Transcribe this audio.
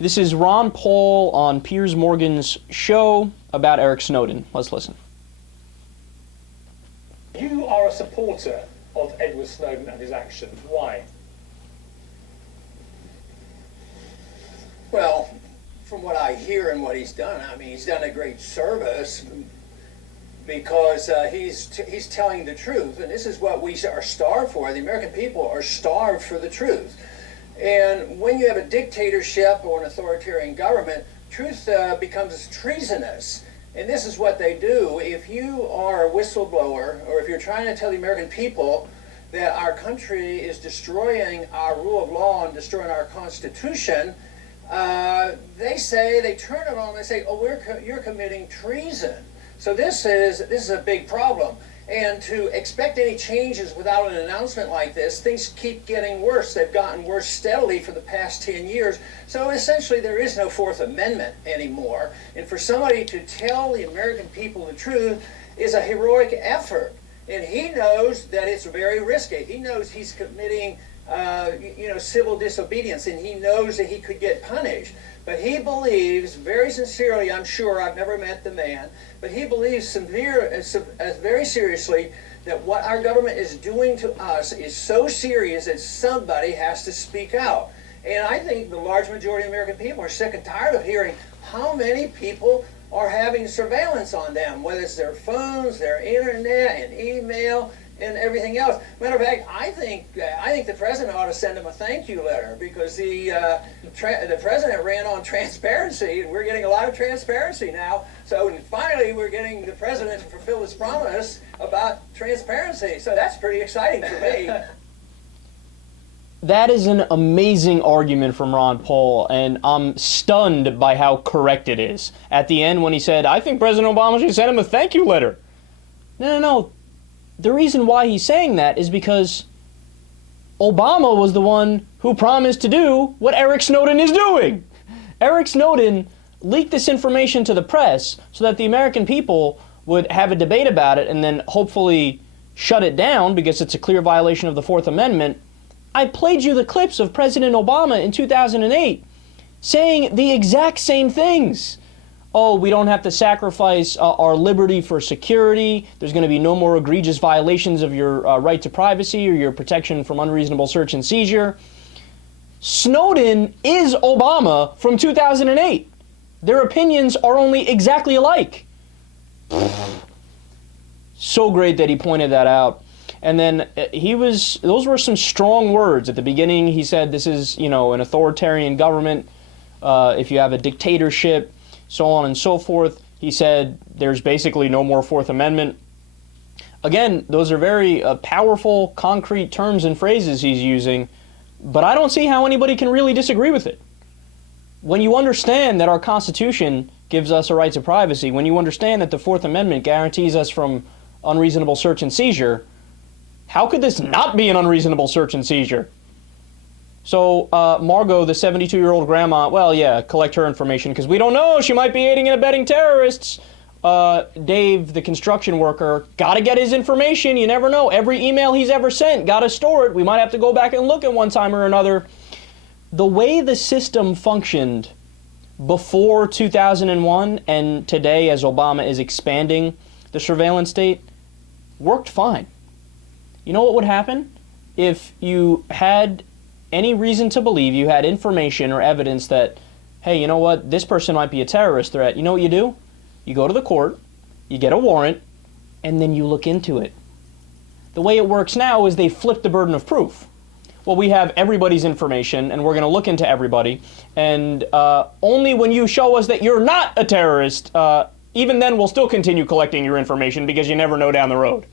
This is Ron Paul on Piers Morgan's show about Eric Snowden. Let's listen. You are a supporter of Edward Snowden and his actions. Why? Well, from what I hear and what he's done, I mean, he's done a great service because he's telling the truth, and this is what we are starved for. The American people are starved for the truth. And when you have a dictatorship or an authoritarian government, truth becomes treasonous. And this is what they do. If you are a whistleblower, or if you're trying to tell the American people that our country is destroying our rule of law and destroying our Constitution, they turn it on and they say, oh, you're committing treason. So this is a big problem. And to expect any changes without an announcement like this, things keep getting worse. They've gotten worse steadily for the past 10 years. So essentially there is no Fourth Amendment anymore. And for somebody to tell the American people the truth is a heroic effort. And he knows that it's very risky. He knows he's committing civil disobedience, and he knows that he could get punished. But he believes very sincerely, I'm sure, I've never met the man, but he believes very seriously that what our government is doing to us is so serious that somebody has to speak out. And I think the large majority of American people are sick and tired of hearing how many people are having surveillance on them, whether it's their phones, their internet, and email, and everything else. Matter of fact, I think the president ought to send him a thank you letter, because the president ran on transparency, and we're getting a lot of transparency now. So finally, we're getting the president to fulfill his promise about transparency. So that's pretty exciting for me. That is an amazing argument from Ron Paul, and I'm stunned by how correct it is. At the end, when he said, I think President Obama should send him a thank you letter. No. The reason why he's saying that is because Obama was the one who promised to do what Eric Snowden is doing. Eric Snowden leaked this information to the press so that the American people would have a debate about it and then hopefully shut it down because it's a clear violation of the Fourth Amendment. I played you the clips of President Obama in 2008 saying the exact same things. Oh, we don't have to sacrifice our liberty for security. There's going to be no more egregious violations of your right to privacy or your protection from unreasonable search and seizure. Snowden is Obama from 2008. Their opinions are only exactly alike. So great that he pointed that out. And then those were some strong words. At the beginning, he said this is, an authoritarian government. If you have a dictatorship, so on and so forth. He said there's basically no more Fourth Amendment. Again, those are very powerful, concrete terms and phrases he's using, but I don't see how anybody can really disagree with it. When you understand that our Constitution gives us a right to privacy, when you understand that the Fourth Amendment guarantees us from unreasonable search and seizure, how could this not be an unreasonable search and seizure? So Margot, the 72-year-old grandma, well, yeah, collect her information because we don't know. She might be aiding and abetting terrorists. Dave, the construction worker, got to get his information. You never know. Every email he's ever sent, got to store it. We might have to go back and look at one time or another. The way the system functioned before 2001 and today as Obama is expanding the surveillance state worked fine. You know what would happen? If you had any reason to believe, you had information or evidence that, hey, you know what, this person might be a terrorist threat, you know what you do? You go to the court, you get a warrant, and then you look into it. The way it works now is they flip the burden of proof. Well, we have everybody's information, and we're going to look into everybody, and only when you show us that you're not a terrorist, even then we'll still continue collecting your information because you never know down the road.